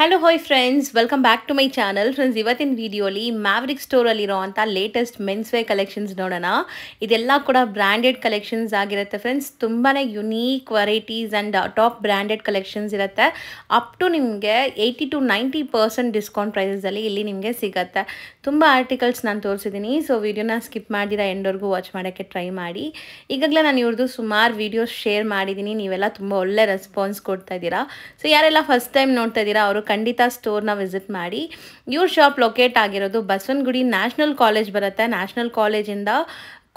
Hello hi friends, welcome back to my channel. Friends, ಇವತ್ತಿನ ವಿಡಿಯೋಲಿ Maverick ಸ್ಟೋರಲ್ಲಿರೋವಂಥ latest mens wear collections ನೋಡೋಣ. ಇದೆಲ್ಲ ಕೂಡ ಬ್ರ್ಯಾಂಡೆಡ್ ಕಲೆಕ್ಷನ್ಸ್ ಆಗಿರುತ್ತೆ ಫ್ರೆಂಡ್ಸ್. ತುಂಬಾ unique varieties and top branded collections ಇರುತ್ತೆ. ಅಪ್ ಟು ನಿಮಗೆ 80-90% ಡಿಸ್ಕೌಂಟ್ ಪ್ರೈಸಲ್ಲಿ ಇಲ್ಲಿ ನಿಮಗೆ ಸಿಗುತ್ತೆ. ತುಂಬ ಆರ್ಟಿಕಲ್ಸ್ ನಾನು ತೋರಿಸಿದ್ದೀನಿ. ಸೊ ವಿಡಿಯೋನ ಸ್ಕಿಪ್ ಮಾಡಿರ ಎಂಡ್ವರೆಗೂ ವಾಚ್ ಮಾಡೋಕ್ಕೆ ಟ್ರೈ ಮಾಡಿ. ಈಗಾಗಲೇ ನಾನು ಇವ್ರದ್ದು ಸುಮಾರು ವೀಡಿಯೋಸ್ ಶೇರ್ ಮಾಡಿದ್ದೀನಿ. ನೀವೆಲ್ಲ ತುಂಬ ಒಳ್ಳೆ ರೆಸ್ಪಾನ್ಸ್ ಕೊಡ್ತಾ ಇದ್ದೀರಾ. ಸೊ ಯಾರೆಲ್ಲ ಫಸ್ಟ್ ಟೈಮ್ ನೋಡ್ತಾ ಇದ್ದೀರಾ ಅವರು ಖಂಡಿತ ಸ್ಟೋರ್ನ ವಿಸಿಟ್ ಮಾಡಿ. ಇವ್ರ ಶಾಪ್ ಲೊಕೇಟ್ ಆಗಿರೋದು ಬಸವನಗುಡಿ ನ್ಯಾಷನಲ್ ಕಾಲೇಜ್ ಬರುತ್ತೆ. ನ್ಯಾಷನಲ್ ಕಾಲೇಜಿಂದ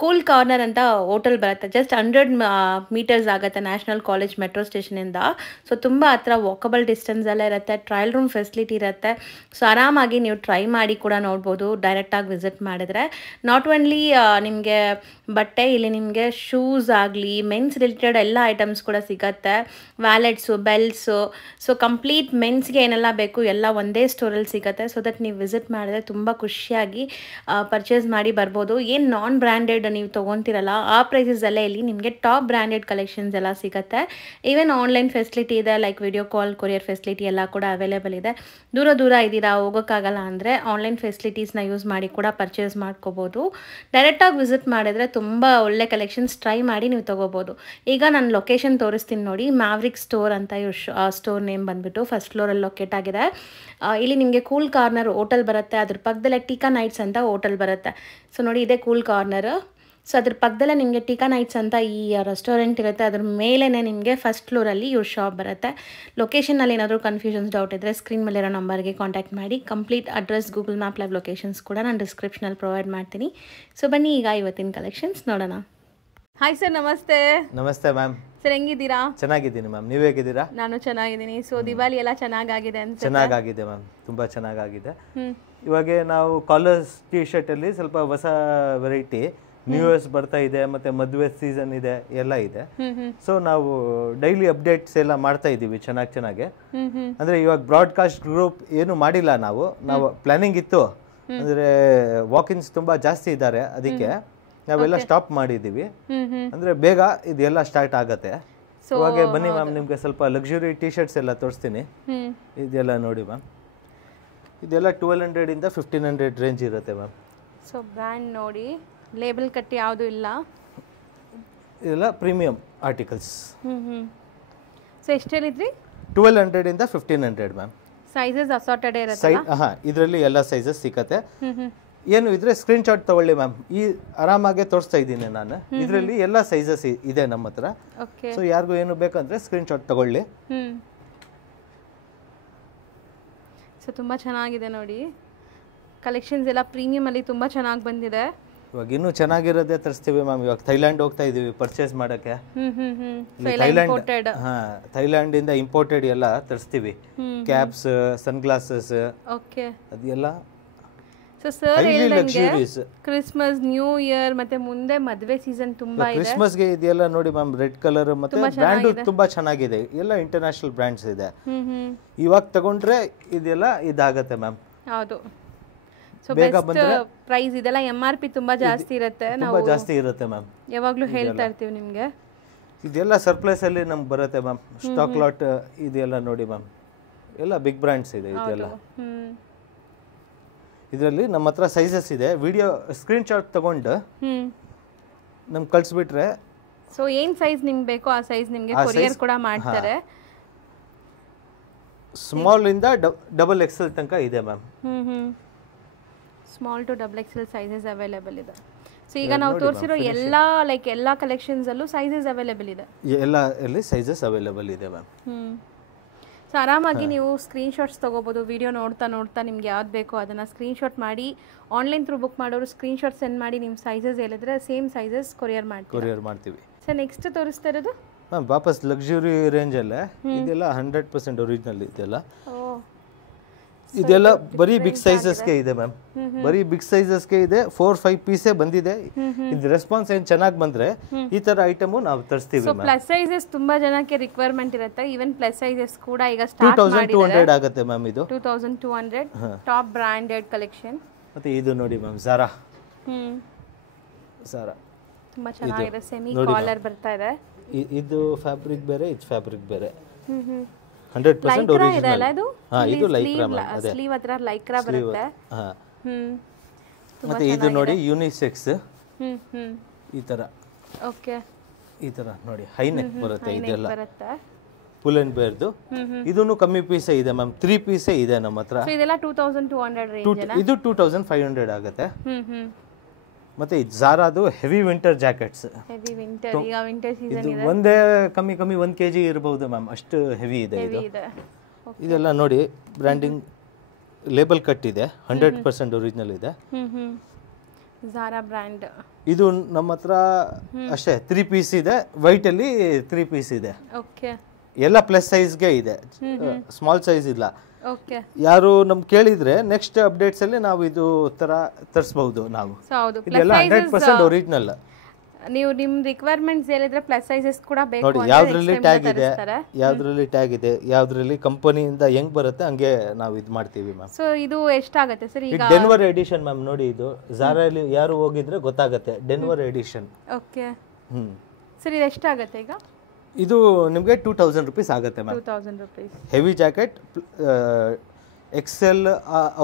ಕೂಲ್ ಕಾರ್ನರ್ ಅಂತ ಹೋಟೆಲ್ ಬರುತ್ತೆ. ಜಸ್ಟ್ 100 ಮೀಟರ್ಸ್ ಆಗುತ್ತೆ ನ್ಯಾಷನಲ್ ಕಾಲೇಜ್ ಮೆಟ್ರೋ ಸ್ಟೇಷನಿಂದ. ಸೊ ತುಂಬ ಹತ್ರ ವಾಕಬಲ್ ಡಿಸ್ಟೆನ್ಸಲ್ಲೇ ಇರುತ್ತೆ. ಟ್ರಯಲ್ ರೂಮ್ ಫೆಸಿಲಿಟಿ ಇರುತ್ತೆ. ಸೊ ಆರಾಮಾಗಿ ನೀವು ಟ್ರೈ ಮಾಡಿ ಕೂಡ ನೋಡ್ಬೋದು ಡೈರೆಕ್ಟಾಗಿ ವಿಸಿಟ್ ಮಾಡಿದ್ರೆ. ನಾಟ್ ಓನ್ಲಿ ನಿಮಗೆ ಬಟ್ಟೆ, ಇಲ್ಲಿ ನಿಮಗೆ ಶೂಸ್ ಆಗಲಿ ಮೆನ್ಸ್ ರಿಲೇಟೆಡ್ ಎಲ್ಲ ಐಟಮ್ಸ್ ಕೂಡ ಸಿಗುತ್ತೆ. ವ್ಯಾಲೆಟ್ಸು, ಬೆಲ್ಟ್ಸು, ಸೊ ಕಂಪ್ಲೀಟ್ ಮೆನ್ಸ್ಗೆ ಏನೆಲ್ಲ ಬೇಕು ಎಲ್ಲ ಒಂದೇ ಸ್ಟೋರಲ್ಲಿ ಸಿಗುತ್ತೆ. ಸೊ ದಟ್ ನೀವು ವಿಸಿಟ್ ಮಾಡಿದ್ರೆ ತುಂಬ ಖುಷಿಯಾಗಿ ಪರ್ಚೇಸ್ ಮಾಡಿ ಬರ್ಬೋದು. ಏನು ನಾನ್ ಬ್ರ್ಯಾಂಡೆಡ್ ನೀವು ತೊಗೊತೀರಲ್ಲ ಆ ಪ್ರೈಸಸಲ್ಲೇ ಇಲ್ಲಿ ನಿಮಗೆ ಟಾಪ್ ಬ್ರ್ಯಾಂಡೆಡ್ ಕಲೆಕ್ಷನ್ಸ್ ಎಲ್ಲ ಸಿಗುತ್ತೆ. ಈವನ್ ಆನ್ಲೈನ್ ಫೆಸಿಲಿಟಿ ಇದೆ, like video call, courier facility ಎಲ್ಲ ಕೂಡ ಅವೈಲೇಬಲ್ ಇದೆ. ದೂರ ಇದ್ದೀರಾ, ಹೋಗೋಕ್ಕಾಗಲ್ಲ ಅಂದರೆ ಆನ್ಲೈನ್ ಫೆಸಿಲಿಟೀಸ್ನ ಯೂಸ್ ಮಾಡಿ ಕೂಡ ಪರ್ಚೇಸ್ ಮಾಡ್ಕೋಬೋದು. ಡೈರೆಕ್ಟಾಗಿ ವಿಸಿಟ್ ಮಾಡಿದ್ರೆ ತುಂಬ ಒಳ್ಳೆ ಕಲೆಕ್ಷನ್ಸ್ ಟ್ರೈ ಮಾಡಿ ನೀವು ತೊಗೋಬೋದು. ಈಗ ನಾನು ಲೊಕೇಶನ್ ತೋರಿಸ್ತೀನಿ ನೋಡಿ. ಮ್ಯಾವ್ರಿಕ್ ಸ್ಟೋರ್ ಅಂತ ಇವ್ರ ಸ್ಟೋರ್ ನೇಮ್ ಬಂದುಬಿಟ್ಟು ಫಸ್ಟ್ ಫ್ಲೋರಲ್ಲಿ ಲೊಕೇಟ್ ಆಗಿದೆ. ಇಲ್ಲಿ ನಿಮಗೆ ಕೂಲ್ ಕಾರ್ನರ್ ಹೋಟೆಲ್ ಬರುತ್ತೆ. ಅದ್ರ ಪಕ್ಕದಲ್ಲೇ ಟೀಕಾ ನೈಟ್ಸ್ ಅಂತ ಹೋಟೆಲ್ ಬರುತ್ತೆ. ಸೊ ನೋಡಿ, ಇದೇ ಕೂಲ್ ಕಾರ್ನರ್. ಸೊ ಅದ್ರ ಪಕ್ಕದಲ್ಲೇ ನಿಮಗೆ ಟೀಕಾ ನೈಟ್ಸ್ ಅಂತ ಈ ರೆಸ್ಟೋರೆಂಟ್ ಇರುತ್ತೆ. ಅದ್ರ ಮೇಲೇ ನಿಮಗೆ ಫಸ್ಟ್ ಫ್ಲೋರಲ್ಲಿ ಇವ್ರ ಶಾಪ್ ಬರುತ್ತೆ. ಲೊಕೇಶನಲ್ಲಿ ಏನಾದರೂ ಕನ್ಫ್ಯೂಷನ್ಸ್ ಡೌಟ್ ಇದ್ದರೆ ಸ್ಕ್ರೀನ್ ಮೇಲಿರೋ ನಂಬರ್ಗೆ ಕಾಂಟ್ಯಾಕ್ಟ್ ಮಾಡಿ. Complete address, Google map, live locations ಕೂಡ ನಾನು ಡಿಸ್ಕ್ರಿಪ್ಷನಲ್ಲಿ ಪ್ರೊವೈಡ್ ಮಾಡ್ತೀನಿ. ಸೊ ಬನ್ನಿ ಈಗ ಇವತ್ತಿನ ಕಲೆಕ್ಷನ್ಸ್ ನೋಡೋಣ. ಹಾಯ್ ಸರ್, ನಮಸ್ತೆ. ನಮಸ್ತೆ ಮ್ಯಾಮ್. ಸರ್ ಹೆಂಗಿದ್ದೀರಾ? ಚೆನ್ನಾಗಿದ್ದೀನಿ ಮ್ಯಾಮ್, ನೀವು ಹೇಗಿದ್ದೀರಾ? ನಾನು ಚೆನ್ನಾಗಿದ್ದೀನಿ. ಸೊ ದಿವಾಲಿ ಎಲ್ಲ ಚೆನ್ನಾಗಿದೆ ಅಂತ? ಚೆನ್ನಾಗಿದೆ ಮ್ಯಾಮ್, ತುಂಬ ಚೆನ್ನಾಗಿದೆ. ಇವಾಗ ನಾವು ಕಾಲರ್ಸ್ ಟಿ ಶರ್ಟಲ್ಲಿ ಸ್ವಲ್ಪ ಹೊಸ ವೆರೈಟಿ ನ್ಯೂ ಇಯರ್ಸ್ ಬರ್ತಾ ಇದೆ, ಮತ್ತೆ ಮದುವೆ ಸೀಸನ್ ಇದೆ, ಎಲ್ಲ ಇದೆ. ಸೊ ನಾವು ಡೈಲಿ ಅಪ್ಡೇಟ್ಸ್ ಎಲ್ಲ ಮಾಡ್ತಾ ಇದ್ದೀವಿ ಚೆನ್ನಾಗಿ. ಅಂದರೆ ಇವಾಗ ಬ್ರಾಡ್ಕಾಸ್ಟ್ ಗ್ರೂಪ್ ಏನು ಮಾಡಿಲ್ಲ, ನಾವು ಪ್ಲಾನಿಂಗ್ ಇತ್ತು. ಅಂದರೆ ವಾಕಿನ್ಸ್ ತುಂಬ ಜಾಸ್ತಿ ಇದ್ದಾರೆ, ಅದಕ್ಕೆ ನಾವೆಲ್ಲ ಸ್ಟಾಪ್ ಮಾಡಿದ್ದೀವಿ. ಅಂದರೆ ಬೇಗ ಇದೆಲ್ಲ ಸ್ಟಾರ್ಟ್ ಆಗತ್ತೆ. ಇವಾಗ ಬನ್ನಿ ಮ್ಯಾಮ್, ನಿಮಗೆ ಸ್ವಲ್ಪ ಲಕ್ಸುರಿ ಟಿ ಶರ್ಟ್ಸ್ ಎಲ್ಲ ತೋರಿಸ್ತೀನಿ. ಇದೆಲ್ಲ ನೋಡಿ ಮ್ಯಾಮ್, ಇದೆಲ್ಲ 1200 - 1500 ರೇಂಜ್ ಇರುತ್ತೆ ಮ್ಯಾಮ್. ಸೊ ಬ್ರ್ಯಾಂಡ್ ನೋಡಿ, ಲೇಬಲ್ ಕಟ್ಟಿ ಯಾವುದು ಇಲ್ಲ. ಇದೆಲ್ಲ ಪ್ರೀಮಿಯಂ ಆರ್ಟಿಕಲ್ಸ್. ಸೊ ಎಷ್ಟು ಹೇಳಿದ್ರಿ? 1200 - 1500 ಮ್ಯಾಮ್. ಸೈಜಸ್ ಅಸಾರ್ಟೆಡ್ ಇರುತ್ತೆ. ಇದರಲ್ಲಿ ಎಲ್ಲ ಸೈಜಸ್ ಸಿಕ್ಕತ್ತೆ. ಏನು ಇದ್ರೆ ಸ್ಕ್ರೀನ್ ಶಾಟ್ ತಗೊಳ್ಳಿ ಮ್ಯಾಮ್. ಈ ಆರಾಮಾಗೆ ತೋರಿಸ್ತಾ ಇದ್ದೀನಿ ನಾನು. ಇದರಲ್ಲಿ ಎಲ್ಲ ಸೈಜಸ್ ಇದೆ ನಮ್ಮ ಹತ್ರ. ಸೊ ಯಾರಿಗೂ ಏನು ಬೇಕಂದ್ರೆ ಸ್ಕ್ರೀನ್ ಶಾಟ್ ತಗೊಳ್ಳಿ. ಸೊ ತುಂಬ ಚೆನ್ನಾಗಿದೆ ನೋಡಿ, ಕಲೆಕ್ಷನ್ಸ್ ಎಲ್ಲ ಪ್ರೀಮಿಯಂ ಅಲ್ಲಿ ತುಂಬ ಚೆನ್ನಾಗಿ ಬಂದಿದೆ. ಇವಾಗ ಇನ್ನೂ ಚೆನ್ನಾಗಿರೋದೇ ತರಿಸ್ತೀವಿ ಮ್ಯಾಮ್. ಇವಾಗ ಥೈಲ್ಯಾಂಡ್ ಹೋಗ್ತಾ ಇದೀವಿ ಪರ್ಚೇಸ್ ಮಾಡಕ್ಕೆ. ಥೈಲ್ಯಾಂಡ್ ಇಂದ ಇಂಪೋರ್ಟೆಡ್ ಎಲ್ಲ ತರಿಸ್ತೀವಿ. ಕ್ಯಾಪ್ಸ್, ಸನ್ ಗ್ಲಾಸಸ್, ಅದೆಲ್ಲ. ಸೊ ಸರ್ ಹೇಳ್ದಂಗೆ ಕ್ರಿಸ್ಮಸ್, ನ್ಯೂ ಇಯರ್ ಮತ್ತೆ ಮುಂದೆ ಮದುವೆ ಸೀಸನ್ ತುಂಬಾ ಇದೆ. ಕ್ರಿಸ್ಮಸ್ಗೆ ಇದೆಲ್ಲ ನೋಡಿ ಮ್ಯಾಮ್, ರೆಡ್ ಕಲರ್ ಮತ್ತೆ ಬ್ರ್ಯಾಂಡ್ ತುಂಬಾ ಚೆನ್ನಾಗಿದೆ. ಎಲ್ಲ ಇಂಟರ್ನ್ಯಾಷನಲ್ ಬ್ರ್ಯಾಂಡ್ಸ್ ಇದೆ. ಇವಾಗ ತಗೊಂಡ್ರೆ ಇದೆಲ್ಲ ಇದಾಗತ್ತೆ ಮ್ಯಾಮ್. ಹೌದು. ಸೊ ಬೇಗ ಬಂದ್ರೆ ಪ್ರೈಸ್ ಇದೆಲ್ಲ MRP ತುಂಬಾ ಜಾಸ್ತಿ ಇರುತ್ತೆ. ನಾವು ಜಾಸ್ತಿ ಇರುತ್ತೆ ಮ್ಯಾಮ್, ಯಾವಾಗ್ಲೂ ಹೇಳ್ತಾ ಇರ್ತೀವಿ ನಿಮಗೆ. ಇದೆಲ್ಲ ಸರ್ಪ್ಲೈಸ್ ಅಲ್ಲಿ ನಮ್ಗೆ ಬರುತ್ತೆ ಮ್ಯಾಮ್. ಸ್ಟಾಕ್ ಲಾಟ್ ಇದೆಲ್ಲ ನೋಡಿ ಮ್ಯಾಮ್, ಎಲ್ಲ ಬಿಗ್ ಬ್ರ್ಯಾಂಡ್ಸ್ ಇದೆ ಇದೆಲ್ಲ. ಇದರಲ್ಲಿ ನಮ್ಮ ಹತ್ರ ಸೈಜಸ್ ಇದೆ. ವಿಡಿಯೋ ಸ್ಕ್ರೀನ್ ಶಾಟ್ ತಗೊಂಡು ನಮ್ಗೆ ಕಳಿಸ್ಬಿಟ್ರೆ, ಸೊ ಏನು ಸೈಜ್ ನಿಮ್ಗೆ ಬೇಕೋ ಆ ಸೈಜ್ ನಿಮಗೆ ಕೊರಿಯರ್ ಕೂಡ ಮಾಡ್ತಾರೆ. ಸ್ಮಾಲ್ ಇಂದ XXL ತನಕ ಇದೆ ma'am. Small to XXL sizes available ಇದೆ. ಸೊ ಈಗ ನಾವು ತೋರಿಸಿರೋ ಎಲ್ಲ ಕಲೆಕ್ಷನ್ಸ್ ಅಲ್ಲೂ ಸೈಜಸ್ ಅವೈಲೇಬಲ್ ಇದೆ. ಎಲ್ಲ ಎಲ್ಲಿ ಸೈಜಸ್ ಅವೈಲೇಬಲ್ ಇದೆ ಮ್ಯಾಮ್. ಸೊ ಆರಾಮಾಗಿ ನೀವು ಸ್ಕ್ರೀನ್ ಶಾಟ್ಸ್ ತೊಗೋಬೋದು. ವಿಡಿಯೋ ನೋಡ್ತಾ ನಿಮ್ಗೆ ಯಾವ್ದು ಬೇಕೋ ಅದನ್ನು ಸ್ಕ್ರೀನ್ ಶಾಟ್ ಮಾಡಿ, ಆನ್ಲೈನ್ ಥ್ರೂ ಬುಕ್ ಮಾಡೋರು ಸ್ಕ್ರೀನ್ ಶಾಟ್ ಸೆಂಡ್ ಮಾಡಿ ನಿಮ್ಮ ಸೈಜಸ್ ಹೇಳಿದ್ರೆ ಸೇಮ್ ಸೈಜಸ್ ಕೊರಿಯರ್ ಮಾಡ್ತೀವಿ. ಸೊ ನೆಕ್ಸ್ಟ್ ತೋರಿಸ್ತಾ ಇರೋದು ಮ್ಯಾಮ್ ವಾಪಸ್ ಲಕ್ಸುರಿ ರೇಂಜಲ್ಲೇ. ಇದೆಲ್ಲ 100% ಒರಿಜಿನಲ್. ಇದೆಲ್ಲ ಬರೀ ಬಿಗ್ ಸೈಜಸ್ಗೆ ಇದೆ ಮ್ಯಾಮ್. ಬರೀ ಬಿಗ್ ಸೈಜಸ್ಗೆ ಇದೆ. 4-5 ಪೀಸೇ ಬಂದಿದೆ. ಇದು ರೆಸ್ಪಾನ್ಸ್ ಏನು ಚೆನ್ನಾಗಿ ಬಂದ್ರೆ ಈ ತರ ಐಟಮ್ ನಾವು ತರಿಸ್ತೀವಿ ಮ್ಯಾಮ್. ಪ್ಲಸ್ ಸೈಜಸ್ ತುಂಬಾ ಜನಕ್ಕೆ ರಿಕ್ವೈರ್ಮೆಂಟ್ ಇರುತ್ತೆ. ಈವನ್ ಪ್ಲಸ್ ಸೈಜಸ್ ಕೂಡ ಈಗ ಸ್ಟಾರ್ಟ್ 2200 ಆಗುತ್ತೆ ಮ್ಯಾಮ್. ಇದು 2200 ಟಾಪ್ ಬ್ರಾಂಡೆಡ್ ಕಲೆಕ್ಷನ್. ಮತ್ತೆ ಇದು ನೋಡಿ ಮ್ಯಾಮ್, ಝಾರಾ ತುಂಬಾ ಚೆನ್ನಾಗಿದೆ. ಸೆಮಿ ಕಾಲರ್ ಬರ್ತಾ ಇದೆ. ಇದು ಫ್ಯಾಬ್ರಿಕ್ ಬೇರೆ, ಇದು ಫ್ಯಾಬ್ರಿಕ್ ಬೇರೆ. 100% ಲೈಕ್ರಾ ಇದೆ ಒರಿಜಿನಲ್. ಅಲ್ಲ ಇದು? ಹಾಂ, ಇದು ಲೈಕ್ರಾ ಮ್ಯಾಮ್. ಅದೇ ಸ್ಲೀವ್ ಹತ್ರ ಲೈಕ್ರಾ ಬರುತ್ತೆ. ಹಾಂ. ಹ್ಮ್. ಮತ್ತು ಇದು ನೋಡಿ ಯೂನಿಸೆಕ್ಸ್ ಹ್ಮ್. ಈ ಥರ, ಓಕೆ. ಈ ಥರ ನೋಡಿ ಹೈ ನೆಕ್ ಬರುತ್ತೆ. ಇದೆಲ್ಲ ಬರುತ್ತೆ. ಫುಲ್ ಆ್ಯಂಡ್ ಬೇರ್ದು. ಇದೂ ಕಮ್ಮಿ ಪೀಸೇ ಇದೆ ಮ್ಯಾಮ್, 3 ಪೀಸೇ ಇದೆ ನಮ್ಮ ಹತ್ರ. ಸೊ ಇದೆಲ್ಲ 2200 ರೇಂಜ್. ಇದು 2500 ಆಗುತ್ತೆ. ಹ್ಮ್. ಮತ್ತೆ ಇದು ಝಾರಾದು heavy winter jackets. Heavy winter, ಈಗ ವಿಂಟರ್ ಸೀಸನ್ ಇದು ಒಂದೇ ಕಮ್ಮಿ 1 kg ಇರಬಹುದು ಮ್ಯಾಮ್, ಅಷ್ಟು ಹೆವಿ ಇದೆ ಇದು. ಇದೆ. ಇದೆಲ್ಲ ನೋಡಿ ಬ್ರ್ಯಾಂಡಿಂಗ್ ಲೇಬಲ್ ಕಟ್ ಇದೆ, 100% ಒರಿಜಿನಲ್ ಇದೆ. Zara brand. ಇದು ನಮ್ಮ ಹತ್ರ ಅಷ್ಟೇ 3 ಪೀಸ್ ಇದೆ, ವೈಟ್ ಅಲ್ಲಿ 3 ಪೀಸ್ ಇದೆ. ಓಕೆ. ಎಲ್ಲ ಪ್ಲಸ್ ಸೈಜ್ಗೆ ಇದೆ, ಸ್ಮಾಲ್ ಸೈಜ್ ಇಲ್ಲ. ಓಕೆ. ಯಾರು ನಮ್ ಕೇಳಿದ್ರೆ ನೆಕ್ಸ್ಟ್ ಅಪ್ಡೇಟ್ಸ್ ಅಲ್ಲಿ ನಾವು ಇದು ತರ ತರಿಸಬಹುದು ನಾವು. ಇದೆಲ್ಲ 100% ಒರಿಜಿನಲ್. ನೀವು ನಿಮ್ ರಿಕ್ವೈರ್ಮೆಂಟ್ಸ್ ಹೇಳಿದ್ರೆ ಪ್ಲಸ್ ಸೈಜಸ್ ಕೂಡ ಬೇಕು ನೋಡಿ, ಅಂದ್ರೆ ಯಾವ್ದ್ರಲ್ಲಿ ಟ್ಯಾಗ್ ಇದೆ, ಯಾವ್ದ್ರಲ್ಲಿ ಟ್ಯಾಗ್ ಇದೆ, ಯಾವ್ದ್ರಲ್ಲಿ ಕಂಪನಿಯಿಂದ ಹೆಂಗ್ ಬರುತ್ತೆ ಹಂಗೆ ನಾವು ಇದು ಮಾಡ್ತೀವಿ ಮ್ಯಾಮ್. ಸೊ ಇದು ಎಷ್ಟಾಗುತ್ತೆ ಸರ್ ಈಗ? Denver edition ma'am. ನೋಡಿ ಇದು ಝಾರಲ್ಲಿ ಯಾರು ಹೋಗಿದ್ರೆ ಗೊತ್ತಾಗುತ್ತೆ, ಡೆನ್ವರ್ ಎಡಿಷನ್. ಓಕೆ. ಸರ್ ಇದು ಎಷ್ಟಾಗುತ್ತೆ ಈಗ? ಇದು ನಿಮಗೆ 2000 rupees ಆಗುತ್ತೆ ma'am. 2000 rupees. Heavy jacket XL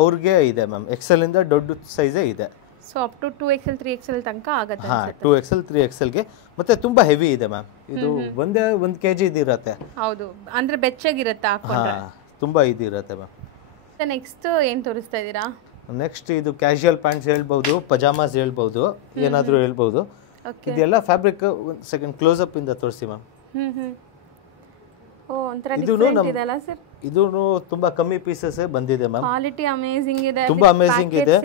ಅವ್ರಿಗೆ ಇದೆ ಮ್ಯಾಮ್, ಎಕ್ಸೆಲ್ ಇಂದ ದೊಡ್ಡ ಸೈಜೇ ಇದೆ. So up to 2XL 3XL ತನಕ ಆಗುತ್ತೆ. ಹಾಂ, 2XL 3XL ಗೆ. ಮತ್ತೆ ತುಂಬಾ ಹೆವಿ ಇದೆ ಮ್ಯಾಮ್. ಇದು 1 kg ಇದಿರುತ್ತೆ. ಹೌದು, ಅಂದ್ರೆ ಬೆಚ್ಚಗಿರುತ್ತೆ ಹಾಕೊಂಡ್ರೆ. ಹಾಂ, ತುಂಬಾ ಇದಿರುತ್ತೆ ಮ್ಯಾಮ್. ನೆಕ್ಸ್ಟ್ ಏನು ತೋರಿಸ್ತಾ ಇದ್ದೀರಾ? ನೆಕ್ಸ್ಟ್ ಇದು ಕ್ಯಾಶುಯಲ್ ಪ್ಯಾಂಟ್ಸ್ ಹೇಳ್ಬೋದು, ಪಜಾಮಾಸ್ ಹೇಳ್ಬೋದು, ಏನಾದರೂ ಹೇಳ್ಬೋದು. ಇದೆಲ್ಲ ಫ್ಯಾಬ್ರಿಕ್. ಒಂದು ಸೆಕೆಂಡ್ ಕ್ಲೋಸ್ ಅಪ್ ಇಂದ ತೋರಿಸಿ ಮ್ಯಾಮ್. ಓ, ಒಂಥರ ಡಿಫರೆಂಟ್ ಇದೆ ಅಲ್ಲ ಸರ್? ಇದು ತುಂಬಾ ಕಮ್ಮಿ ಪೀಸಸ್ ಬಂದಿದೆ ಮ್ಯಾಮ್. ಕ್ವಾಲಿಟಿ ಅಮೇಜಿಂಗ್ ಇದೆ, ತುಂಬಾ ಅಮೇಜಿಂಗ್ ಇದೆ.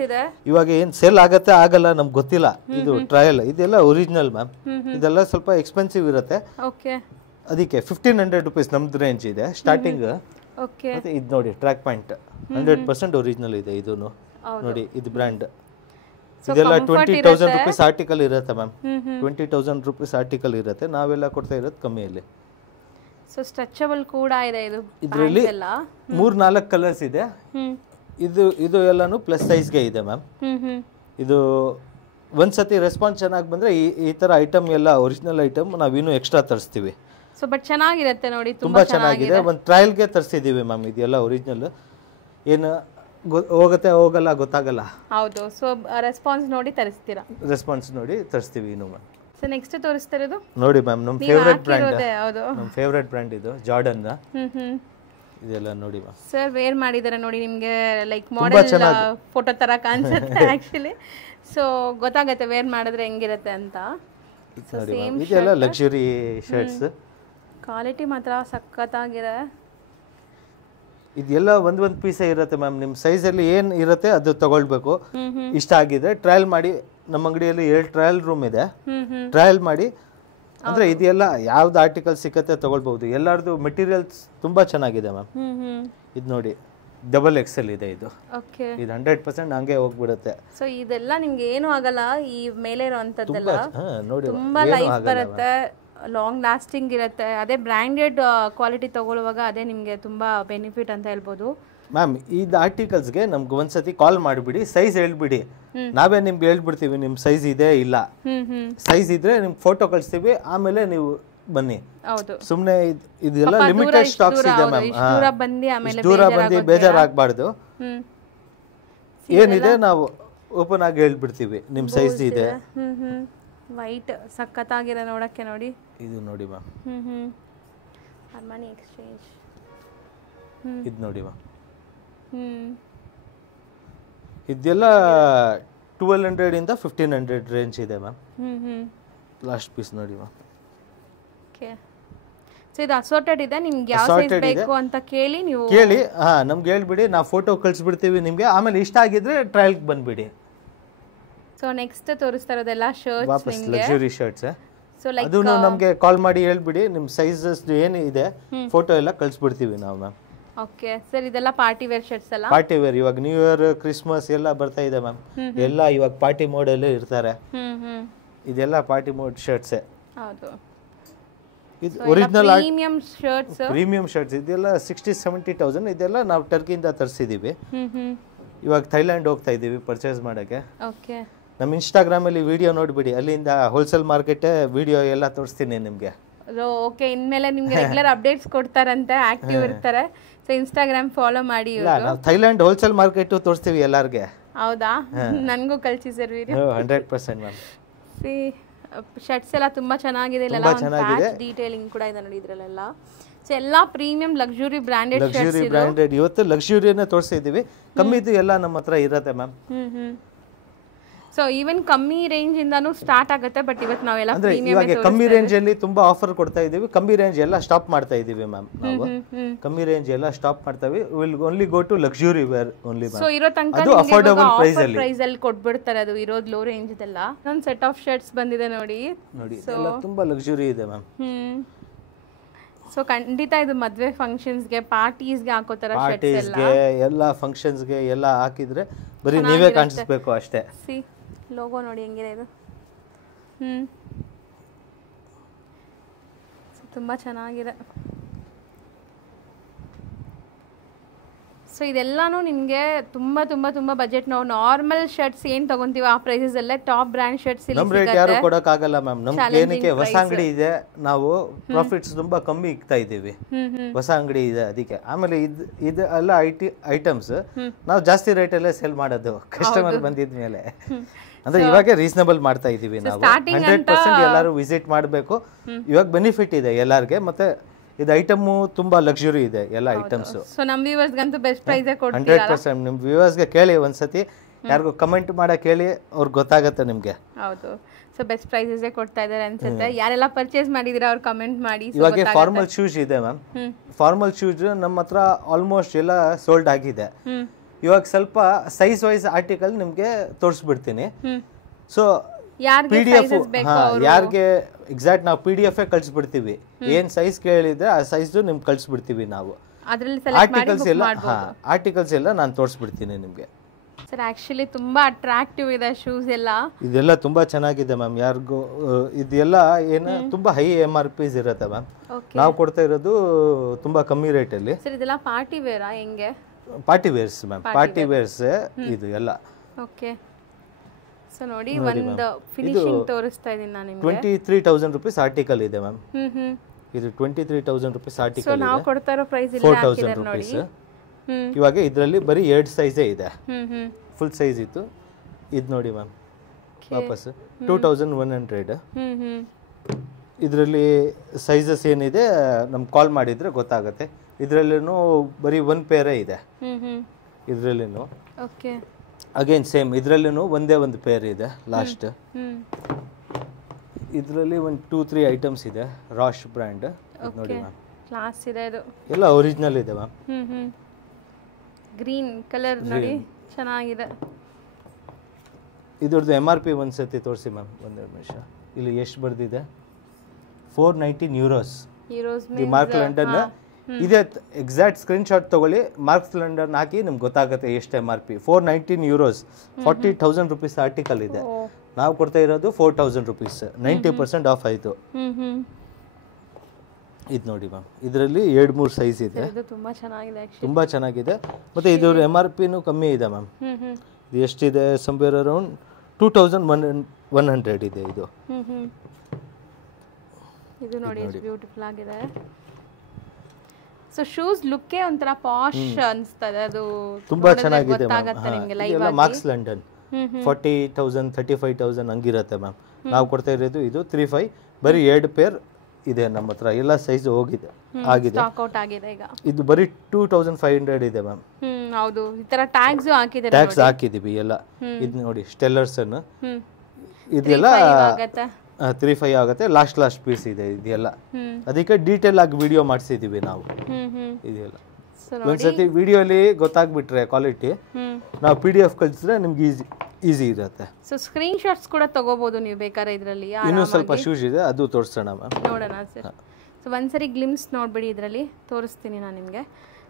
ಇವಾಗ ಏನ್ ಸೇಲ್ ಆಗತ್ತೆ ಆಗಲ್ಲ ನಮ್ಗೆ ಗೊತ್ತಿಲ್ಲ. ಇದು ಟ್ರಯಲ್, ಇದೆಲ್ಲ ಒರಿಜಿನಲ್ ಮ್ಯಾಮ್. ಇದೆಲ್ಲ ಸ್ವಲ್ಪ ಎಕ್ಸ್ಪೆನ್ಸಿವ್ ಇರುತ್ತೆ. ಓಕೆ. ಅದಕ್ಕೆ 1500 rupees ನಮ್ದು ರೇಂಜ್ ಇದೆ ಸ್ಟಾರ್ಟಿಂಗ್. ಓಕೆ. ಮತ್ತೆ ಇದು ನೋಡಿ ಟ್ರ್ಯಾಕ್ ಪಾಯಿಂಟ್ 100% ಒರಿಜಿನಲ್ ಇದೆ. ಇದು ನೋಡಿ, ಇದು ಬ್ರ್ಯಾಂಡ್. ಇದೆಲ್ಲ 20,000 rupees ಆರ್ಟಿಕಲ್ ಇರುತ್ತೆ ಮ್ಯಾಮ್. 20,000 rupees ಆರ್ಟಿಕಲ್ ಇರುತ್ತೆ. ನಾವೆಲ್ಲ ಕೊಡ್ತಾ ಇರೋದು ಕಮ್ಮಿಯಲ್ಲಿ. ಸೊ ಸ್ಟ್ರೆಚಬಲ್ ಕೂಡ ಇದೆ ಇದು. ಇದರಲ್ಲಿ 3-4 ಕಲರ್ಸ್ ಇದೆ. ಇದು ಎಲ್ಲಾನು ಪ್ಲಸ್ ಸೈಜ್ಗೆ ಇದೆ ಮ್ಯಾಮ್. ಇದು ಒಂದ್ಸತಿ ರೆಸ್ಪಾನ್ಸ್ ಚೆನ್ನಾಗಿ ಬಂದ್ರೆ ಈ ತರ ಐಟಮ್ ಎಲ್ಲ ಒರಿಜಿನಲ್ ಐಟಮ್ ನಾವಿನ್ನೂ ಎಕ್ಸ್ಟ್ರಾ ತರಿಸ್ತೀವಿ. ಸೊ ಬಟ್ ಚೆನ್ನಾಗಿರುತ್ತೆ ನೋಡಿ, ತುಂಬಾ ಚೆನ್ನಾಗಿದೆ. ಒಂದು ಟ್ರಯಲ್ಗೆ ತರಿಸಿದೀವಿ ಮ್ಯಾಮ್. ಇದೆಲ್ಲ ಒರಿಜಿನಲ್. ಏನು ಹೋಗುತ್ತೆ ಹೋಗಲ್ಲ ಗೊತ್ತಾಗಲ್ಲ. ಹೌದು. ಸೊ ರೆಸ್ಪಾನ್ಸ್ ನೋಡಿ ತರಿಸ್ತೀರಾ? ರೆಸ್ಪಾನ್ಸ್ ನೋಡಿ ತರಿಸ್ತೀವಿ ಇನ್ನು ಮ್ಯಾಮ್. ಸೊ ನೆಕ್ಸ್ಟ್ ತೋರಿಸ್ತಾ ಇರೋದು ನೋಡಿ ಮ್ಯಾಮ್, ನಮ್ಮ ಫೇವರೇಟ್ ಬ್ರ್ಯಾಂಡ್. ಹೌದು, ನಮ್ಮ ಫೇವರೇಟ್ ಬ್ರ್ಯಾಂಡ್ ಇದು, ಜಾರ್ಡನ್. ಇದೆಲ್ಲ ನೋಡಿ ಮ್ಯಾಮ್. ಸರ್ ವೇರ್ ಮಾಡಿದ್ದಾರೆ ನೋಡಿ, ನಿಮಗೆ ಲೈಕ್ ಮಾಡೆಲ್ ಫೋಟೋ ತರ ಕಾಣಿಸುತ್ತೆ ಆಕ್ಚುಲಿ. ಸೊ ಗೊತ್ತಾಗುತ್ತೆ ವೇರ್ ಮಾಡಿದ್ರೆ ಹೆಂಗಿರುತ್ತೆ ಅಂತ. ಇದೆಲ್ಲ ಲಕ್ಸುರಿ ಶರ್ಟ್ಸ್. ಕ್ವಾಲಿಟಿ ಮಾತ್ರ ಸಖತ್ತಾಗಿದೆ. ಇದೆಲ್ಲ ಒಂದ್ ಪೀಸೇ ಇರುತ್ತೆ ಮ್ಯಾಮ್. ನಿಮ್ಮ ಸೈಜಲ್ಲಿ ಏನು ಇರುತ್ತೆ ಅದು ತಗೊಳ್ಬೇಕು. ಇಷ್ಟ ಆಗಿದ್ರೆ ಟ್ರಯಲ್ ಮಾಡಿ. ನಮ್ಮ ಅಂಗಡಿಯಲ್ಲಿ 7 ಟ್ರಯಲ್ ರೂಮ್ ಇದೆ. ಟ್ರಯಲ್ ಮಾಡಿ ಅಂದ್ರೆ ಇದೆಲ್ಲ ಯಾವ್ದು ಆರ್ಟಿಕಲ್ ಸಿಕ್ಕತ್ತೆ ತಗೊಳ್ಬಹುದು. ಎಲ್ಲರದು ಮೆಟೀರಿಯಲ್ಸ್ ತುಂಬಾ ಚೆನ್ನಾಗಿದೆ ಮ್ಯಾಮ್. ಇದು ನೋಡಿ, XXL ಇದೆ ಇದು. ಇದು 100% ಹಂಗೆ ಹೋಗ್ಬಿಡುತ್ತೆ. ಸೊ ಇದೆಲ್ಲ ನಿಮ್ಗೆ ಏನು ಆಗಲ್ಲ. ಈ ಮೇಲೆ ಇರುವಂತದ್ದೆಲ್ಲ ನೋಡಿ ತುಂಬಾ ಲೈಫ್ ಬರುತ್ತೆ, ಲಾಂಗ್ ಲಾಸ್ಟಿಂಗ್ ಇರುತ್ತೆ. ಅದೇ ಬ್ರ್ಯಾಂಡೆಡ್ ಕ್ವಾಲಿಟಿ ತಗೊಳ್ಳುವಾಗ ಅದೇ ನಿಮಗೆ ತುಂಬಾ ಬೆನಿಫಿಟ್ ಅಂತ ಹೇಳ್ಬೋದು ಮ್ಯಾಮ್. ಇದು ಆರ್ಟಿಕಲ್ಸ್ಗೆ ನಮ್ಗೆ ಒಂದ್ಸತಿ ಕಾಲ್ ಮಾಡಿಬಿಡಿ, ಸೈಜ್ ಹೇಳ್ಬಿಡಿ. ನಾವೇ ನಿಮ್ಗೆ ಹೇಳ್ಬಿಡ್ತೀವಿ ನಿಮ್ಮ ಸೈಜ್ ಇದೆ ಇಲ್ಲ. ಸೈಜ್ ಇದ್ರೆ ನಿಮ್ಗೆ ಫೋಟೋ ಕಳಿಸ್ತೀವಿ, ಆಮೇಲೆ ನೀವು ಬನ್ನಿ. ಸುಮ್ಮನೆ ಇದೆಲ್ಲ ಲಿಮಿಟೆಡ್ ಸ್ಟಾಕ್ಸ್ ಇದೆ ಮ್ಯಾಮ್. ದೂರ ಬಂದು ಬೇಜಾರಾಗಬಾರ್ದು. ಏನಿದೆ ನಾವು ಓಪನ್ ಆಗಿ ಹೇಳ್ಬಿಡ್ತೀವಿ ನಿಮ್ಮ ಸೈಜ್ ಇದೆ. ವೈಟ್ ಸಖತ್ತಾಗಿದೆ ನೋಡಕ್ಕೆ. ನೋಡಿ ಇದು ನೋಡಿ ಮ್ಯಾಮ್. ಅರ್ಮಾನಿ ಎಕ್ಸ್ಚೇಂಜ್. ಇದು ನೋಡಿ ಮ್ಯಾಮ್. ಇದೆಲ್ಲ 1200 ಇಂದ 1500 ರೇಂಜ್ ಇದೆ ಮ್ಯಾಮ್. ಲಾಸ್ಟ್ ಪೀಸ್ ನೋಡಿ ಮ್ಯಾಮ್. ಓಕೆ. ಸೊ ಇದು ಅಸಾರ್ಟೆಡ್ ಇದೆ. ನಿಮ್ಗೆ ಯಾವ ಸೈಜ್ ಬೇಕು ಅಂತ ಕೇಳಿ ನೀವು ಕೇಳಿ. ನಮ್ಗೆ ಹೇಳ್ಬಿಡಿ, ನಾವು ಫೋಟೋ ಕಳಿಸ್ಬಿಡ್ತೀವಿ ನಿಮಗೆ. ಆಮೇಲೆ ಇಷ್ಟ ಆಗಿದ್ರೆ ಟ್ರಯಲ್ಗೆ ಬಂದ್ಬಿಡಿ. ಸೊ ನೆಕ್ಸ್ಟ್ ತೋರಿಸ್ತಾ ಇರೋದೆಲ್ಲ ಶರ್ಟ್ಸ್, ವಾಪಸ್ ಲಕ್ಸುರಿ ಶರ್ಟ್ಸ್. ಅದನ್ನು ನಮಗೆ ಕಾಲ್ ಮಾಡಿ ಹೇಳ್ಬಿಡಿ, ನಿಮ್ಮ ಸೈಜಸ್ ಏನು ಇದೆ ಫೋಟೋ ಎಲ್ಲ ಕಳಿಸ್ಬಿಡ್ತೀವಿ ನಾವು ಮ್ಯಾಮ್. Okay sir. ಇದೆಲ್ಲ ಪಾರ್ಟಿ ವೇರ್ ಶರ್ಟ್ಸ್ ಅಲ್ಲ? Party wear. ಇವಾಗ ನ್ಯೂ ಇಯರ್, ಕ್ರಿಸ್ಮಸ್ ಎಲ್ಲ ಬರ್ತಾ ಇದೆ ಮ್ಯಾಮ್. ಎಲ್ಲ ಇವಾಗ ಪಾರ್ಟಿ ಮೋಡ್ ಅಲ್ಲಿ ಇರ್ತಾರೆ. ಇದೆಲ್ಲ ಪಾರ್ಟಿ ಮೋಡ್ ಶರ್ಟ್ಸ್. ಹೌದು. ಇದು original premium shirts. Premium shirts. ಇದೆಲ್ಲ 60-70,000. ಇದೆಲ್ಲ ನಾವು ಟರ್ಕಿಯಿಂದ ತರಿಸಿದೀವಿ. ಇವಾಗ ಥೈಲ್ಯಾಂಡ್ ಹೋಗ್ತಾ ಇದೀವಿ ಪರ್ಚೇಸ್ ಮಾಡಕ್ಕೆ. ಓಕೆ. ನಮ್ಮ ಇನ್ಸ್ಟಾಗ್ರಾಮ್ ಅಲ್ಲಿ ವಿಡಿಯೋ ನೋಡ್ಬಿಡಿ, ಅಲ್ಲಿಂದ ಹೋಲ್ಸೇಲ್ ಮಾರ್ಕೆಟ್ ವಿಡಿಯೋ ಎಲ್ಲ ತೋರಿಸ್ತೀನಿ ನಿಮಗೆ. ಓಕೆ, ಇನ್ಮೇಲೆ ನಿಮ್ಗೆ ರೆಗ್ಯುಲರ್ ಅಪ್ಡೇಟ್ಸ್ ಕೊಡ್ತಾರಂತೆ, ಆಕ್ಟಿವ್ ಇರ್ತಾರೆ. ಸೊ ಇನ್ಸ್ಟಾಗ್ರಾಮ್ ಫಾಲೋ ಮಾಡಿ. ನಾವು ಥೈಲ್ಯಾಂಡ್ ಹೋಲ್ಸೇಲ್ ಮಾರ್ಕೆಟ್ ತೋರಿಸ್ತೀವಿ ಎಲ್ಲಾರ್ಗೆ. ಹೌದಾ? ನನಗೂ ಕಳಿಸಿ sir video. 100% ma'am. C shirts ಎಲ್ಲ ತುಂಬಾ ಚೆನ್ನಾಗಿದೆ, ಇಲ್ಲೆಲ್ಲ ಒಂದು ಪ್ಯಾಚ್ ಡೀಟೇಲಿಂಗ್ ಕೂಡ ಇದೆ ನೋಡಿ ಇದ್ರಲ್ಲೆಲ್ಲ. ಸೊ ಎಲ್ಲ premium luxury branded shirts. Luxury branded ಇವತ್ತು ಲಕ್ಸುರಿಯನ್ನ ತೋರಿಸಿದ್ದೀವಿ. ಕಮ್ಮಿದು ಎಲ್ಲ ನಮ್ಮ ಹತ್ರ ಇರುತ್ತೆ ಮ್ಯಾಮ್. ಸೊ ಈವನ್ ಕಮ್ಮಿ ರೇಂಜ್ ಇಂದಾನು ಸ್ಟಾರ್ಟ್ ಆಗುತ್ತೆ, ಬಟ್ ಇವತ್ತು ನಾವೆಲ್ಲ ಪ್ರೀಮಿಯಂ ಇವಾಗ ಕಮ್ಮಿ ರೇಂಜ್ ಅಲ್ಲಿ ತುಂಬಾ ಆಫರ್ ಕೊಡ್ತಾ ಇದೀವಿ. ಕಮ್ಮಿ ರೇಂಜ್ ಎಲ್ಲ ಸ್ಟಾಪ್ ಮಾಡ್ತಾ ಇದೀವಿ ಮ್ಯಾಮ್. ನಾವು ಕಮ್ಮಿ ರೇಂಜ್ ಎಲ್ಲ ಸ್ಟಾಪ್ ಮಾಡ್ತಾವೆ. Will only go to luxury wear only ma'am. So ಇರೋ ತನಕ ಅದು ಅಫೋರ್ಡಬಲ್ ಪ್ರೈಸ್ ಅಲ್ಲಿ ಕೊಟ್ಬಿಡ್ತಾರೆ. ಅದು ಇರೋದು ಲೋ ರೇಂಜ್ ಇದೆಲ್ಲ. ಒಂದು ಸೆಟ್ ಆಫ್ ಶರ್ಟ್ಸ್ ಬಂದಿದೆ ನೋಡಿ. ಎಲ್ಲ ತುಂಬಾ ಲಕ್ಸುರಿ ಇದೆ ಮ್ಯಾಮ್. ಸೊ ಖಂಡಿತ ಇದು ಮದುವೆ ಫಂಕ್ಷನ್ಸ್ಗೆ, ಪಾರ್ಟೀಸ್ಗೆ ಹಾಕೋ ತರ ಪಾರ್ಟೀಸ್ಗೆ ಎಲ್ಲ ಫಂಕ್ಷನ್ಸ್ಗೆ ಎಲ್ಲ ಹಾಕಿದ್ರೆ ಬರೀ ನೀವೇ ಕಾಣಿಸ್ಬೇಕು ಅಷ್ಟೇ. ಸಿ ಲೋಗೋ ನೋಡಿ ಹೆಂಗಿದೆ ಇದು. ತುಂಬ ಚೆನ್ನಾಗಿದೆ. ಸೊ ಇದೆಲ್ಲಾನು ನಿಮಗೆ ತುಂಬ ತುಂಬ ತುಂಬ ಬಜೆಟ್. ನಾವು ನಾರ್ಮಲ್ ಶರ್ಟ್ಸ್ ಏನು ತಗೊಂತೀವಿ ಆ ಪ್ರೈಸಸ್ ಅಲ್ಲೇ ಟಾಪ್ ಬ್ರ್ಯಾಂಡ್ ಶರ್ಟ್ಸ್ ಇಲ್ಲಿ ನಮ್ಮ ರೇಟ್ ಯಾರು ಕೊಡೋಕ್ಕಾಗಲ್ಲ ಮ್ಯಾಮ್. ನಮ್ಗೆ ಏನಕ್ಕೆ ಹೊಸ ಅಂಗಡಿ ಇದೆ, ನಾವು ಪ್ರಾಫಿಟ್ಸ್ ತುಂಬಾ ಕಮ್ಮಿ ಇಕ್ತಾ ಇದ್ದೀವಿ. ಹೊಸ ಅಂಗಡಿ ಇದೆ ಅದಕ್ಕೆ. ಆಮೇಲೆ ಇದು ಎಲ್ಲ ಐಟಮ್ಸ್ ನಾವು ಜಾಸ್ತಿ ರೇಟಲ್ಲೇ ಸೆಲ್ ಮಾಡೋದು ಕಸ್ಟಮರ್ ಬಂದಿದ್ಮೇಲೆ. ಅಂದ್ರೆ ಇವಾಗ ರೀಸನಬಲ್ ಮಾಡ್ತಾ ಇದೀವಿ ನಾವು. 100% ಎಲ್ಲರೂ ವಿಸಿಟ್ ಮಾಡಬೇಕು. ಇವಾಗ ಬೆನಿಫಿಟ್ ಇದೆ ಎಲ್ಲಾರ್ಗೆ. ಮತ್ತೆ ಇದು ಐಟಮ್ ತುಂಬಾ ಲಕ್ಸುರಿ ಇದೆ ಎಲ್ಲ ಐಟಮ್ಸ್. ಸೊ ನಮ್ಮ ವ್ಯೂವರ್ಸ್ ಗಂತೂ ಬೆಸ್ಟ್ ಪ್ರೈಸ್ ಕೊಡ್ತೀರಾ. 100% ನಿಮ್ಮ ವ್ಯೂವರ್ಸ್ ಗೆ ಕೇಳಿ ಒಂದ್ಸತಿ, ಯಾರಿಗೂ ಕಮೆಂಟ್ ಮಾಡಕ್ಕೆ ಹೇಳಿ, ಅವ್ರಿಗೆ ಗೊತ್ತಾಗುತ್ತೆ ನಿಮ್ಗೆ. ಹೌದು. ಸೊ ಬೆಸ್ಟ್ ಪ್ರೈಸಸ್ ಕೊಡ್ತಾ ಇದ್ದಾರೆ ಅನ್ಸುತ್ತೆ. ಯಾರೆಲ್ಲ ಪರ್ಚೇಸ್ ಮಾಡಿದಿರಾ ಅವ್ರು ಕಮೆಂಟ್ ಮಾಡಿ. ಇವಾಗ ಫಾರ್ಮಲ್ ಶೂಸ್ ಇದೆ ಮ್ಯಾಮ್. ಫಾರ್ಮಲ್ ಶೂಸ್ ನಮ್ಮ ಹತ್ರ ಆಲ್ಮೋಸ್ಟ್ ಎಲ್ಲ ಸೋಲ್ಡ್ ಆಗಿದೆ. ಇವಾಗ ಸ್ವಲ್ಪ ಸೈಜ್ ವೈಸ್ ಆರ್ಟಿಕಲ್ ನಿಮ್ಗೆ ತೋರಿಸ್ಬಿಡ್ತೀನಿ. ಸೊ PDF ಯಾರಿಗೆ ಎಕ್ಸಾಕ್ಟ್ ನಾವು PDF ಕಳ್ಸಿಬಿಡ್ತೀವಿ. ಏನ್ ಸೈಜ್ ಕೇಳಿದ್ರೆ ಆ ಸೈಜ್ ನಿಮ್ಗೆ ಕಳ್ಸಿಬಿಡ್ತೀವಿ ನಾವು. ಆರ್ಟಿಕಲ್ಸ್ ಎಲ್ಲ ನಾನು ತೋರಿಸ್ಬಿಡ್ತೀನಿ ನಿಮ್ಗೆ. ಸರ್ ಆಕ್ಚುಲಿ ತುಂಬಾ ಅಟ್ರಾಕ್ಟಿವ್ ಇದೆ ಶೂಸ್ ಎಲ್ಲ. ಇದೆಲ್ಲ ತುಂಬಾ ಚೆನ್ನಾಗಿದೆ ಮ್ಯಾಮ್. ಯಾರಿಗೂ ಇದೆಲ್ಲ ಏನು ತುಂಬಾ ಹೈ MRPs ಇರುತ್ತೆ ಮ್ಯಾಮ್. ನಾವು ಕೊಡ್ತಾ ಇರೋದು ತುಂಬಾ ಕಮ್ಮಿ ರೇಟ್ ಅಲ್ಲಿ. ಸರ್ ಇದೆಲ್ಲ ಪಾರ್ಟಿ ವೇರಾ ಹೆಂಗೆ? Party wares ma'am. Party wares ಇದು ಎಲ್ಲ. ಓಕೆ. ಸೊ ನೋಡಿ ಒಂದು ಫಿನಿಶಿಂಗ್ ತೋರಿಸ್ತಾ ಇದೀನಿ ನಾನು ನಿಮಗೆ. 23,000 ರೂಪೀಸ್ ಆರ್ಟಿಕಲ್ ಇದೆ ಮ್ಯಾಮ್. ಇದು 23,000 ರೂಪೀಸ್ ಆರ್ಟಿಕಲ್ ಇದೆ. ಸೊ ನಾವು ಕೊಡ್ತಾ ಇರೋ ಪ್ರೈಸ್ ಇಲ್ಲ 4,000 ರೂಪೀಸ್. ಇವಾಗ ಇದರಲ್ಲಿ ಬರೀ 2 ಸೈಜೇ ಇದೆ. ಫುಲ್ ಸೈಜ್ ಇತ್ತು. ಇದು ನೋಡಿ ಮ್ಯಾಮ್ ವಾಪಸ್ 2,100. ಇದರಲ್ಲಿ ಸೈಜಸ್ ಏನಿದೆ ನಮ್ಗೆ ಕಾಲ್ ಮಾಡಿದ್ರೆ ಗೊತ್ತಾಗುತ್ತೆ. ಇದರಲ್ಲೂ ಬರೀ 1 ಪೇರೇ ಇದೆ. ಇದರಲ್ಲಿನೂ ಓಕೆ ಅಗೇನ್ ಸೇಮ್ ಇದರಲ್ಲೂ ಒಂದೇ ಒಂದು ಪೇರ್ ಇದೆ ಲಾಸ್ಟ್. ಇದರಲ್ಲಿ ಒಂದು 2-3 ಐಟಮ್ಸ್ ಇದೆ. ರಾಶ್ ಬ್ರ್ಯಾಂಡ್ ನೋಡಿ ಮ್ಯಾಮ್. ಕ್ಲಾಸ್ ಇದೆ ಇದು. ಎಲ್ಲ ಒರಿಜಿನಲ್ ಇದೆ ಮ್ಯಾಮ್. ಗ್ರೀನ್ ಕಲರ್ ನೋಡಿ ಚೆನ್ನಾಗಿದೆ. ಇದ್ರದ್ದು MRP ಒಂದ್ಸತಿ ತೋರಿಸಿ ಮ್ಯಾಮ್. ಒಂದೆರಡು ನಿಮಿಷ. ಇಲ್ಲಿ ಎಷ್ಟು ಬರ್ದಿದೆ? 419 ಯೂರೋಸ್. ಮಾರ್ಕ್ ಲಂಡನ್ ಇದೆ. ಎಕ್ಸಾಕ್ಟ್ ಸ್ಕ್ರೀನ್ ಶಾಟ್ ತಗೊಳ್ಳಿ, ಮಾರ್ಕ್ಸ್ ಲಂಡನ್ ಹಾಕಿ ನಿಮ್ಗೆ ಗೊತ್ತಾಗುತ್ತೆ ಎಷ್ಟು MRP. 419 ಯೂರೋಸ್, 40,000 ರೂಪೀಸ್ ಆರ್ಟಿಕಲ್ ಇದೆ. ನಾವು ಕೊಡ್ತಾ ಇರೋದು 4,000 ರೂಪೀಸ್. 90% ಆಫ್ ಆಯಿತು. ಇದು ನೋಡಿ ಮ್ಯಾಮ್. ಇದರಲ್ಲಿ 2-3 ಸೈಜ್ ಇದೆ. ತುಂಬಾ ಚೆನ್ನಾಗಿದೆ. ಮತ್ತೆ ಇದ್ರ MRPನೂ ಕಮ್ಮಿ ಇದೆ ಮ್ಯಾಮ್. ಇದು ಎಷ್ಟಿದೆ? ಸಂವೇರ್ ಅರೌಂಡ್ 2,100 ಇದೆ ಇದು. ಇದು ನೋಡಿ ಎಷ್ಟು ಬ್ಯೂಟಿಫುಲ್ ಆಗಿದೆ. ಸೊ ಶೂಸ್ ಲುಕ್ಕೇ ಒಂಥರ ಪಾಶ್ ಅನ್ಸ್ತದೆ. ಅದು ತುಂಬಾ ಚೆನ್ನಾಗಿದೆ ಮ್ಯಾಮ್. ಮಾರ್ಕ್ಸ್ ಲಂಡನ್ 40,000 35,000 ಹಂಗಿರುತ್ತೆ ಮ್ಯಾಮ್. ನಾವು ಕೊಡ್ತಾ ಇರೋದು ಇದು 35. ಬರೀ 2 ಪೇರ್ ಇದೆ ನಮ್ಮ ಹತ್ರ. ಎಲ್ಲ ಸೈಜ್ ಹೋಗಿದೆ ಆಗಿದೆ. ಸ್ಟಾಕ್ ಔಟ್ ಆಗಿದೆ ಈಗ. ಇದು ಬರೀ 2,500 ಇದೆ ಮ್ಯಾಮ್. ಹೌದು. ಈ ತರ ಟ್ಯಾಗ್ಸ್ ಹಾಕಿದ್ದಾರೆ. ಟ್ಯಾಗ್ಸ್ ಹಾಕಿದೀವಿ ಎಲ್ಲ. ಇದು ನೋಡಿ ಸ್ಟೆಲ್ಲರ್ಸನ್. ಇದೆಲ್ಲ 3,500 ಆಗುತ್ತೆ. ಲಾಸ್ಟ್ ಪೀಸ್ ಇದೆ ಇದೆಲ್ಲ. ಅದಕ್ಕೆ ಡೀಟೇಲ್ ಆಗಿ ವಿಡಿಯೋ ಮಾಡಿಸಿದೀವಿ ನಾವು. ಇದೆಲ್ಲ ಒಂದ್ಸತಿ ವಿಡಿಯೋಲಿ ಗೊತ್ತಾಗ್ಬಿಟ್ರೆ ಕ್ವಾಲಿಟಿ, ನಾವು PDF ಕಳಿಸಿದ್ರೆ ನಿಮ್ಗೆ ಈಸಿ ಇರುತ್ತೆ. ಸೊ ಸ್ಕ್ರೀನ್ ಶಾಟ್ಸ್ ಕೂಡ ತಗೋಬಹುದು ನೀವು ಬೇಕಾದ್ರೆ. ಇದರಲ್ಲಿ ಇನ್ನೂ ಸ್ವಲ್ಪ ಶೂಸ್ ಇದೆ, ಅದು ತೋರಿಸೋಣ ಮ್ಯಾಮ್. ನೋಡೋಣ ಸರ್. ಸೊ ಒಂದ್ಸರಿ ಗ್ಲಿಮ್ಸ್ ನೋಡ್ಬಿಡಿ, ಇದರಲ್ಲಿ ತೋರಿಸ್ತೀನಿ ನಾನು ನಿಮಗೆ.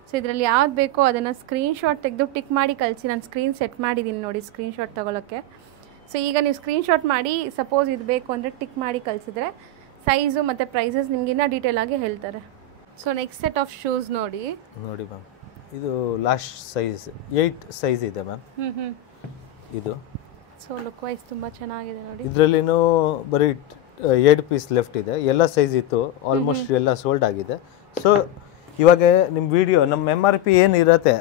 ಸೊ ಇದರಲ್ಲಿ ಯಾವ್ದು ಬೇಕೋ ಅದನ್ನು ಸ್ಕ್ರೀನ್ ಶಾಟ್ ತೆಗೆದು ಟಿಕ್ ಮಾಡಿ ಕಳಿಸಿ. ನಾನು ಸ್ಕ್ರೀನ್ ಸೆಟ್ ಮಾಡಿದ್ದೀನಿ ನೋಡಿ ಸ್ಕ್ರೀನ್ ಶಾಟ್ ತಗೊಳ್ಳೋಕ್ಕೆ. ಸೊ ಈಗ ನೀವು ಸ್ಕ್ರೀನ್ ಶಾಟ್ ಮಾಡಿ ಸಪೋಸ್ ಇದು ಬೇಕು ಅಂದರೆ ಟಿಕ್ ಮಾಡಿ ಕಳಿಸಿದ್ರೆ ಸೈಜು ಮತ್ತು ಪ್ರೈಸಸ್ ನಿಮಗಿನ್ನ ಡೀಟೇಲ್ ಆಗಿ ಹೇಳ್ತಾರೆ. So next set of shoes ನೋಡಿ ಮ್ಯಾಮ್. ಇದು ಲಾಸ್ಟ್ ಸೈಜ್ 8 ಸೈಜ್ ಇದೆ ಮ್ಯಾಮ್. ಇದು ಸೊ ಲುಕ್ ವೈಸ್ ತುಂಬ ಚೆನ್ನಾಗಿದೆ ನೋಡಿ. ಇದರಲ್ಲಿನೂ ಬರೀ ಎರಡು ಪೀಸ್ ಲೆಫ್ಟ್ ಇದೆ, ಎಲ್ಲ ಸೈಜ್ ಇತ್ತು, ಆಲ್ಮೋಸ್ಟ್ ಎಲ್ಲ ಸೋಲ್ಡ್ ಆಗಿದೆ. ಸೊ ಇವಾಗ ನಿಮ್ಮ ವಿಡಿಯೋ ನಮ್ಮ MRP ಏನಿರತ್ತೆ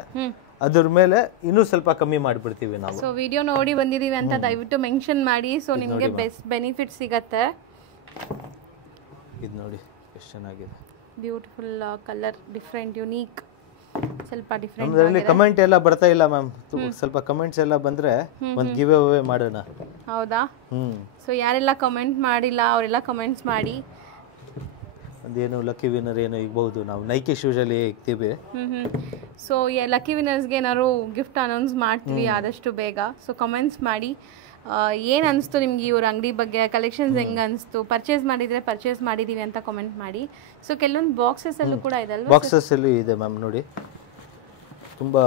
ಅದ್ರ ಮೇಲೆ ಇನ್ನೂ ಸ್ವಲ್ಪ ಕಮ್ಮಿ ಮಾಡಿಬಿಡ್ತೀವಿ ನಾವು. ಸೊ ವಿಡಿಯೋ ನೋಡಿ ಬಂದಿದ್ದೀವಿ ಅಂತ ದಯವಿಟ್ಟು ಮೆನ್ಷನ್ ಮಾಡಿ. ಸೊ ನಿಮಗೆ ಬೆಸ್ಟ್ ಬೆನಿಫಿಟ್ ಸಿಗತ್ತೆ. ಇದು ನೋಡಿ ಎಷ್ಟು ಚೆನ್ನಾಗಿದೆ, ಬ್ಯೂಟಿಫುಲ್ ಕಲರ್, ಡಿಫ್ರೆಂಟ್, ಯುನೀಕ್, ಸ್ವಲ್ಪ ಡಿಫ್ರೆಂಟ್. ನಮ್ಮದ್ರಲ್ಲಿ ಕಮೆಂಟ್ ಎಲ್ಲ ಬರ್ತಾ ಇಲ್ಲ ಮ್ಯಾಮ್, ಸ್ವಲ್ಪ ಕಮೆಂಟ್ಸ್ ಎಲ್ಲ ಬಂದ್ರೆ ಒಂದು ಗಿವ್ ಅವೇ ಮಾಡೋಣ. ಹೌದಾ? ಸೊ ಯಾರೆಲ್ಲ ಕಮೆಂಟ್ ಮಾಡಿಲ್ಲ ಅವರೆಲ್ಲ ಕಮೆಂಟ್ಸ್ ಮಾಡಿ. ಅದೇನು ಲಕ್ಕಿ ವಿನ್ನರ್ ಏನೋ ಇಗ್ಬಹುದು, ನಾವು ನೈಕಿ ಶೂಸಲ್ಲಿ ಇಕ್ತೀವಿ. ಸೊ ಲಕ್ಕಿ ವಿನ್ನರ್ಸ್ಗೆ ಏನಾದ್ರು ಗಿಫ್ಟ್ ಅನೌನ್ಸ್ ಮಾಡ್ತೀವಿ ಆದಷ್ಟು ಬೇಗ. ಸೊ ಕಮೆಂಟ್ಸ್ ಮಾಡಿ ಏನು ಅನಿಸ್ತು ನಿಮ್ಗೆ ಇವ್ರ ಅಂಗಡಿ ಬಗ್ಗೆ, ಕಲೆಕ್ಷನ್ಸ್ ಹೆಂಗೆ ಅನಿಸ್ತು, ಪರ್ಚೇಸ್ ಮಾಡಿದರೆ ಪರ್ಚೇಸ್ ಮಾಡಿದ್ದೀವಿ ಅಂತ ಕಮೆಂಟ್ ಮಾಡಿ. ಸೊ ಕೆಲವೊಂದು ಬಾಕ್ಸಸ್ಸಲ್ಲೂ ಕೂಡ ಇದೆ ಅಲ್ವಾ? ಬಾಕ್ಸಸ್ಸಲ್ಲಿ ಇದೆ ಮ್ಯಾಮ್, ನೋಡಿ ತುಂಬ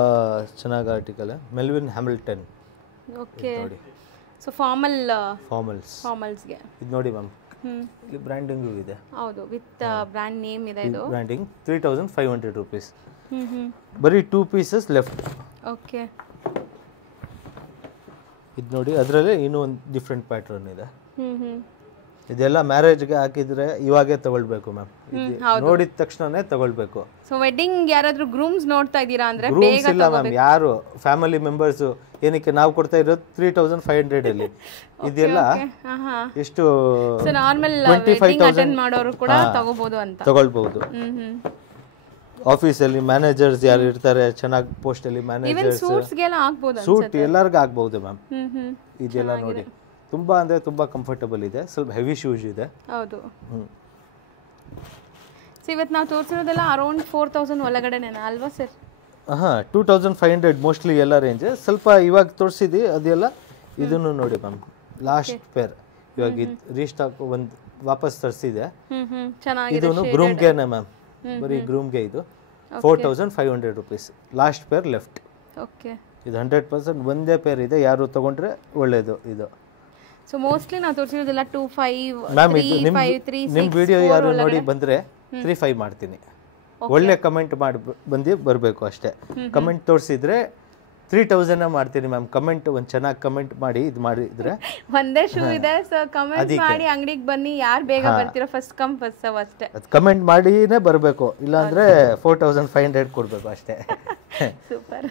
ಚೆನ್ನಾಗಿ article, Melvin Hamilton. Okay, so ಫಾರ್ಮಲ್ಸ್ಗೆ ಇದು ನೋಡಿ ಮ್ಯಾಮ್, ಇಲ್ಲಿ ಬ್ರ್ಯಾಂಡಿಂಗು ಇದೆ. ಹೌದು, ವಿತ್ ಬ್ರ್ಯಾಂಡ್ ನೇಮ್ ಇದೆ. ಇದು ಬ್ರ್ಯಾಂಡಿಂಗ್ 3500 ರೂಪೀಸ್. ಬರೀ 2 ಪೀಸಸ್ ಲೆಫ್ಟ್. ಓಕೆ, ಇದು ನೋಡಿ, ಅದರಲ್ಲೇ ಇನ್ನೂ ಒಂದು ಡಿಫ್ರೆಂಟ್ ಪ್ಯಾಟ್ರನ್ ಇದೆ. ಇದೆಲ್ಲ ಮ್ಯಾರೇಜ್ಗೆ ಹಾಕಿದ್ರೆ ಇವಾಗೇ ತಗೊಳ್ಬೇಕು ಮ್ಯಾಮ್, ನೋಡಿದ ತಕ್ಷಣನೇ ತಗೊಳ್ಬೇಕು. ಸೊ ವೆಡ್ಡಿಂಗ್ ಯಾರಾದ್ರೂ ಗ್ರೂಮ್ಸ್ ನೋಡ್ತಾ ಇದ್ದೀರಾ ಅಂದ್ರೆ ಗ್ರೂಮ್ಸ್ ಇಲ್ಲ ಮ್ಯಾಮ್, ಯಾರು ಫ್ಯಾಮಿಲಿ ಮೆಂಬರ್ಸ್, ಏನಕ್ಕೆ ನಾವು ಕೊಡ್ತಾ ಇರೋದು 3500 ಅಲ್ಲಿ. ಇದೆಲ್ಲ ಎಷ್ಟು ನಾರ್ಮಲ್ ವೆಡ್ಡಿಂಗ್ ಅಟೆಂಡ್ ಮಾಡೋರು ಕೂಡ ತಗೋಬಹುದು ಅಂತ ತಗೊಳ್ಬಹುದು. ಆಫೀಸಲ್ಲಿ ಮ್ಯಾನೇಜರ್ಸ್ ಯಾರು ಇರ್ತಾರೆ, ಚೆನ್ನಾಗಿ ಪೋಸ್ಟ್ ಅಲ್ಲಿ ಮ್ಯಾನೇಜರ್ಸ್, ಸೂಟ್ ಎಲ್ಲರಿಗೂ ಆಗ್ಬಹುದು ಮ್ಯಾಮ್. ಇದೆಲ್ಲ ನೋಡಿ ತುಂಬಾ ಅಂದ್ರೆ ತುಂಬಾ ಕಂಫರ್ಟಬಲ್ ಇದೆ, ಸ್ವಲ್ಪ ಹೆವಿ ಶೂಸ್ ಇದೆ. ಹೌದು. ಸೊ ಇವತ್ತು ನಾವು ತೋರಿಸಿರೋದೆಲ್ಲ ಅರೌಂಡ್ 4000 ಒಳಗಡೆನೇ ಅಲ್ವಾ ಸರ್? 2500 ಮೋಸ್ಟ್ಲಿ ಎಲ್ಲ ರೇಂಜ್. ಸ್ವಲ್ಪ ಇವಾಗ ತೋರಿಸಿದ್ವಿ ಅದೆಲ್ಲ. ಇದನ್ನು ನೋಡಿ ಮ್ಯಾಮ್, ಲಾಸ್ಟ್ ಪೇರ್ ಇವಾಗ ರೀಸ್ಟಾಕ್ ಒಂದು ವಾಪಸ್ ತರಿಸಿದೆ. ಇದನ್ನು ಗ್ರೂಮ್ಗೆನೆ ಮ್ಯಾಮ್, ಬರೀ ಗ್ರೂಮ್ಗೆ. ಇದು 4500 rupees, last pair left. Okay, ಇದು 100% ಒಂದೇ ಪೇರ್ ಇದೆ, ಯಾರು ತಗೊಂಡ್ರೆ ಒಳ್ಳೇದು. ಇದು ಸೊ ಮೋಸ್ಟ್ಲಿ ನಾವು ತೋರಿಸಿರೋದೆಲ್ಲ 25 ಮ್ಯಾಮ್. ಇದು ನಿಮ್ಮ ವಿಡಿಯೋ ಯಾರು ನೋಡಿ ಬಂದ್ರೆ 35 ಮಾಡ್ತೀನಿ. ಒಳ್ಳೆ ಕಮೆಂಟ್ ಮಾಡಿ ಬರಬೇಕು ಅಷ್ಟೇ. ಕಮೆಂಟ್ ತೋರಿಸಿದ್ರೆ 3000 ಮಾಡ್ತೀನಿ ಮ್ಯಾಮ್. ಕಮೆಂಟ್ ಒಂದು ಚೆನ್ನಾಗಿ ಕಮೆಂಟ್ ಮಾಡಿ ಇದು ಮಾಡಿದ್ರೆ ಒಂದೇ ಶೂ ಇದೆ. ಸೊ ಕಮೆಂಟ್ ಮಾಡಿ ಅಂಗಡಿಗೆ ಬನ್ನಿ, ಯಾರು ಬೇಗ ಬರ್ತೀರೋ ಫಸ್ಟ್ ಕಮ್ ಫಸ್ಟ್ ಸರ್ವ್ ಅಷ್ಟೇ. ಅದು ಕಮೆಂಟ್ ಮಾಡಿನೇ ಬರಬೇಕು, ಇಲ್ಲಾಂದ್ರೆ 4500 ಕೊಡಬೇಕು ಅಷ್ಟೇ. ಸೂಪರ್.